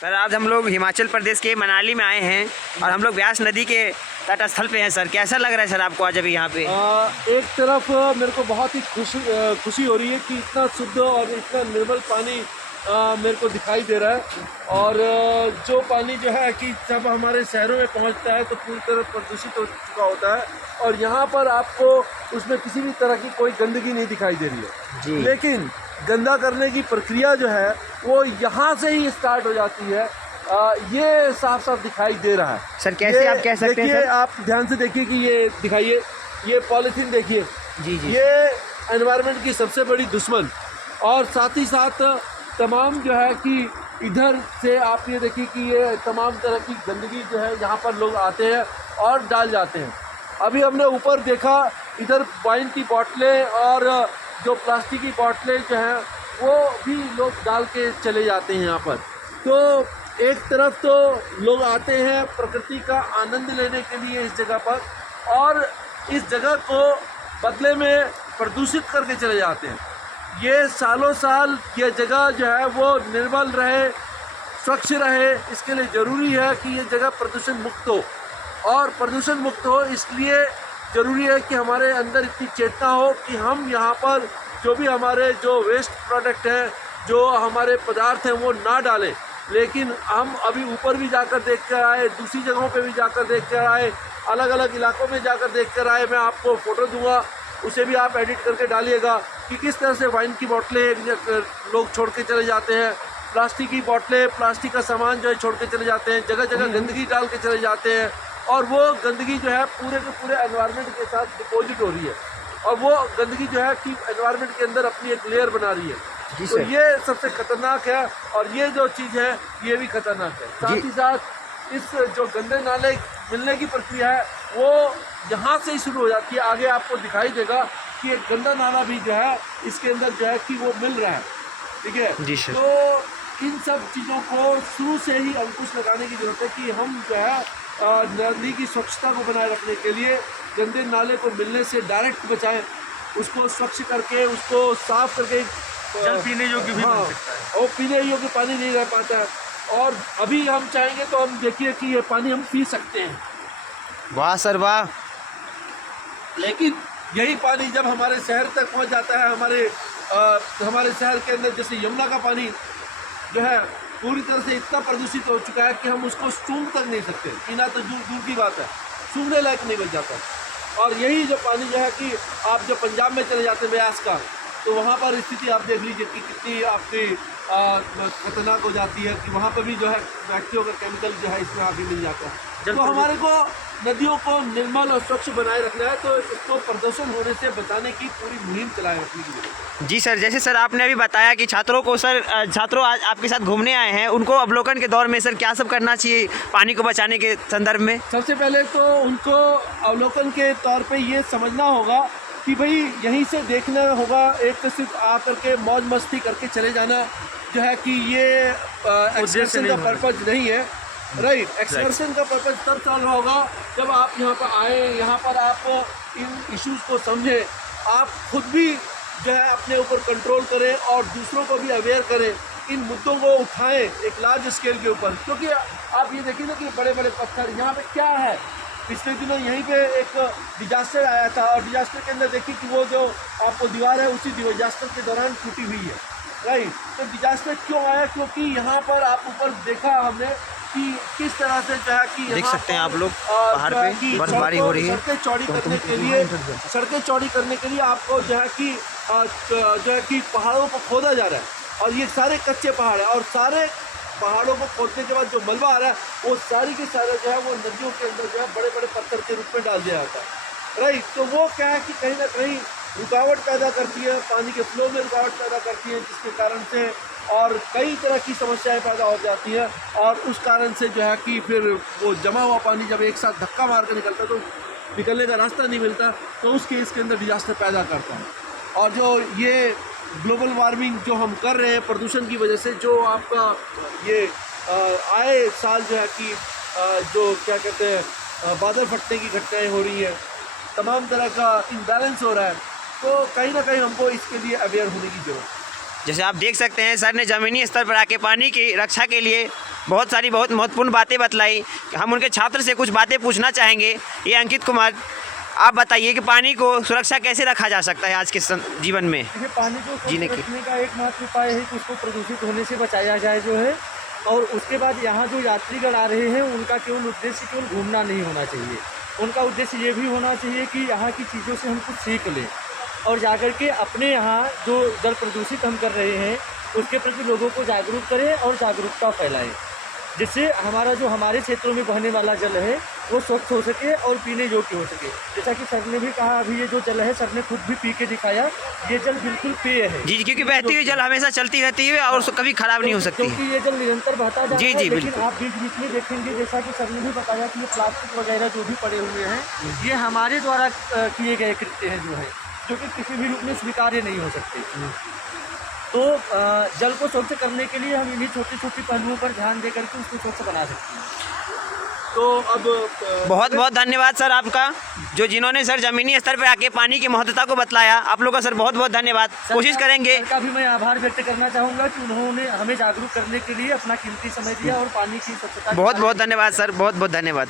Sir आज हम लोग हिमाचल प्रदेश के मनाली में आए हैं और हम लोग व्यास नदी के तट स्थल पे हैं। सर कैसा लग रहा है सर आपको आज अभी यहाँ पे? एक तरफ मेरे को बहुत ही खुशी हो रही है कि इतना शुद्ध और इतना निर्मल पानी मेरे को दिखाई दे रहा है। और जो पानी जो है कि जब हमारे शहरों में पहुँचता है तो पूरी तरह प्रदूषित हो चुका होता है और यहाँ पर आपको उसमें किसी भी तरह की कोई गंदगी नहीं दिखाई दे रही है जी। लेकिन गंदा करने की प्रक्रिया जो है वो यहाँ से ही स्टार्ट हो जाती है। ये साफ साफ दिखाई दे रहा है। सर कैसे आप कह सकते हैं? देखिए आप ध्यान से देखिए कि ये दिखाइए, ये पॉलीथीन देखिए, जी जी। ये एनवायरनमेंट की सबसे बड़ी दुश्मन। और साथ ही साथ तमाम जो है कि इधर से आप ये देखिए कि ये तमाम तरह की गंदगी जो है यहाँ पर लोग आते हैं और डाल जाते हैं। अभी हमने ऊपर देखा इधर वाइन की बोतलें और जो प्लास्टिक की बोतलें जो हैं वो भी लोग डाल के चले जाते हैं यहाँ पर। तो एक तरफ तो लोग आते हैं प्रकृति का आनंद लेने के लिए इस जगह पर और इस जगह को बदले में प्रदूषित करके चले जाते हैं। ये सालों साल ये जगह जो है वो निर्मल रहे, स्वच्छ रहे, इसके लिए ज़रूरी है कि ये जगह प्रदूषण मुक्त हो। और प्रदूषण मुक्त हो इसलिए ज़रूरी है कि हमारे अंदर इतनी चेतना हो कि हम यहाँ पर जो भी हमारे जो वेस्ट प्रोडक्ट हैं, जो हमारे पदार्थ हैं वो ना डालें। लेकिन हम अभी ऊपर भी जाकर देख कर आए, दूसरी जगहों पे भी जाकर देख कर आए, अलग अलग इलाकों में जाकर देख कर आए। मैं आपको फ़ोटो दूंगा, उसे भी आप एडिट करके डालिएगा कि किस तरह से वाइन की बोतलें लोग छोड़ के चले जाते हैं, प्लास्टिक की बोतलें, प्लास्टिक का सामान जो है छोड़ के चले जाते हैं, जगह जगह गंदगी डाल के चले जाते हैं और वो गंदगी जो है पूरे के पूरे एनवायरनमेंट के साथ डिपॉजिट हो रही है और वो गंदगी जो है कि एनवायरनमेंट के अंदर अपनी एक लेयर बना रही है। तो ये सबसे खतरनाक है और ये जो चीज़ है ये भी खतरनाक है। साथ ही साथ इस जो गंदे नाले मिलने की प्रक्रिया है वो यहाँ से ही शुरू हो जाती है। आगे आपको दिखाई देगा कि एक गंदा नाला भी जो है इसके अंदर जो है कि वो मिल रहा है। ठीक है जी सर। तो इन सब चीज़ों को शुरू से ही अंकुश लगाने की जरूरत है कि हम जो है नदी की स्वच्छता को बनाए रखने के लिए गंदे नाले को मिलने से डायरेक्ट बचाएं, उसको स्वच्छ करके उसको साफ करके जल पीने योग्य भी बन सकता है। और पीने योग्य पानी नहीं रह पाता है और अभी हम चाहेंगे तो हम देखिए कि ये पानी हम पी सकते हैं। वाह सर वाह। लेकिन यही पानी जब हमारे शहर तक पहुंच जाता है, हमारे शहर के अंदर जैसे यमुना का पानी जो है पूरी तरह से इतना प्रदूषित हो चुका है कि हम उसको सूंघ तक नहीं सकते, पीना तो दूर की बात है, सूंघने लायक नहीं बच जाता। और यही जो पानी जो है कि आप जब पंजाब में चले जाते हैं ब्यास का, तो वहाँ पर स्थिति आप देख लीजिए कि कितनी आपकी खतरनाक हो जाती है कि वहाँ पर भी जो है फैक्ट्रियों का केमिकल जो है इसमें आगे मिल जाता है। तो हमारे को नदियों को निर्मल और स्वच्छ बनाए रखना है, तो इसको प्रदूषण होने से बचाने की पूरी मुहिम चलाए रखने की जरूरत है। जी सर, जैसे सर आपने अभी बताया कि छात्रों को सर छात्रों आज आपके साथ घूमने आए हैं, उनको अवलोकन के दौर में सर क्या सब करना चाहिए पानी को बचाने के संदर्भ में? सबसे पहले तो उनको अवलोकन के तौर पे ये समझना होगा कि भाई यहीं से देखना होगा, एक तो सिर्फ आकर के मौज मस्ती करके चले जाना जो है कि ये एक्सकर्शन का पर्पज नहीं है। राइट, एक्सकर्शन का पर्पज तब सॉल्व होगा जब आप यहाँ पर आए, यहाँ पर आप इन इश्यूज़ को समझें, आप खुद भी जो है अपने ऊपर कंट्रोल करें और दूसरों को भी अवेयर करें, इन मुद्दों को उठाएं एक लार्ज स्केल के ऊपर। क्योंकि आप ये देखिए ना कि बड़े बड़े पत्थर यहाँ पे क्या है, पिछले दिनों यहीं पे एक डिजास्टर आया था और डिजास्टर के अंदर देखिए कि वो जो आपको दीवार है उसी डिजास्टर के दौरान टूटी हुई है। राइट, तो डिजास्टर क्यों आया? क्योंकि यहाँ पर आप ऊपर देखा हमने कि किस तरह से जो है कि देख सकते हैं आप लोग पहाड़ पे बर्फबारी हो रही है। सड़कें चौड़ी करने के लिए आपको जो है कि पहाड़ों को खोदा जा रहा है और ये सारे कच्चे पहाड़ है और सारे पहाड़ों को खोदने के बाद जो मलबा आ रहा है वो सारी की सारा जो है वो नदियों के अंदर जो है बड़े बड़े पत्थर के रूप में डाल दिया जाता है। राइट, तो वो क्या है कि कहीं ना कहीं रुकावट पैदा करती है, पानी के फ्लो में रुकावट पैदा करती है, जिसके कारण से और कई तरह की समस्याएं पैदा हो जाती हैं और उस कारण से जो है कि फिर वो जमा हुआ पानी जब एक साथ धक्का मार कर निकलता है तो निकलने का रास्ता नहीं मिलता, तो उस केस के अंदर डिजास्टर पैदा करता है। और जो ये ग्लोबल वार्मिंग जो हम कर रहे हैं प्रदूषण की वजह से, जो आपका ये आए साल जो है कि जो क्या कहते हैं बादल फटने की घटनाएँ हो रही हैं, तमाम तरह का इम्बैलेंस हो रहा है, तो कहीं ना कहीं हमको इसके लिए अवेयर होने की ज़रूरत है। जैसे आप देख सकते हैं सर ने ज़मीनी स्तर पर आके पानी की रक्षा के लिए बहुत सारी बहुत महत्वपूर्ण बातें बतलाई। हम उनके छात्र से कुछ बातें पूछना चाहेंगे। ये अंकित कुमार, आप बताइए कि पानी को सुरक्षा कैसे रखा जा सकता है आज के जीवन में? देखिए, पानी को जीने स्वच्छ की। रखने का एकमात्र उपाय है कि उसको प्रदूषित होने से बचाया जाए जो है। और उसके बाद यहाँ जो यात्रीगण आ रहे हैं उनका केवल उद्देश्य केवल घूमना नहीं होना चाहिए, उनका उद्देश्य ये भी होना चाहिए कि यहाँ की चीज़ों से हम कुछ सीख लें और जाकर के अपने यहाँ जो जल प्रदूषित हम कर रहे हैं उसके प्रति लोगों को जागरूक करें और जागरूकता फैलाएं, जिससे हमारा जो हमारे क्षेत्रों में बहने वाला जल है वो स्वच्छ हो सके और पीने योग्य हो सके। जैसा कि सर ने भी कहा, अभी ये जो जल है सर ने खुद भी पी के दिखाया, ये जल बिल्कुल पेय है। जी, क्योंकि बहती हुई जल हमेशा चलती रहती है और उसको कभी खराब नहीं हो सकती है। क्योंकि ये जल निरंतर बहता जा रहा जी, है, जी, लेकिन बिल्कुल। आप बीच बीच में देखेंगे, जैसा कि सर ने भी बताया कि ये प्लास्टिक वगैरह जो भी पड़े हुए हैं ये हमारे द्वारा किए गए कृत्य हैं जो कि किसी भी रूप में स्वीकार्य नहीं हो सकते। तो जल को स्वच्छ करने के लिए हम इन्हीं छोटे छोटे पहलुओं पर ध्यान दे करके उसको स्वच्छ बना सकते हैं। तो अब बहुत बहुत धन्यवाद सर आपका, जो जिन्होंने सर ज़मीनी स्तर पे आके पानी की महत्वता को बतलाया। आप लोगों का सर बहुत बहुत धन्यवाद। कोशिश करेंगे। सर का भी मैं आभार व्यक्त करना चाहूँगा कि उन्होंने हमें जागरूक करने के लिए अपना कीमती समय दिया और पानी की स्वच्छता। बहुत बहुत धन्यवाद सर, बहुत बहुत धन्यवाद।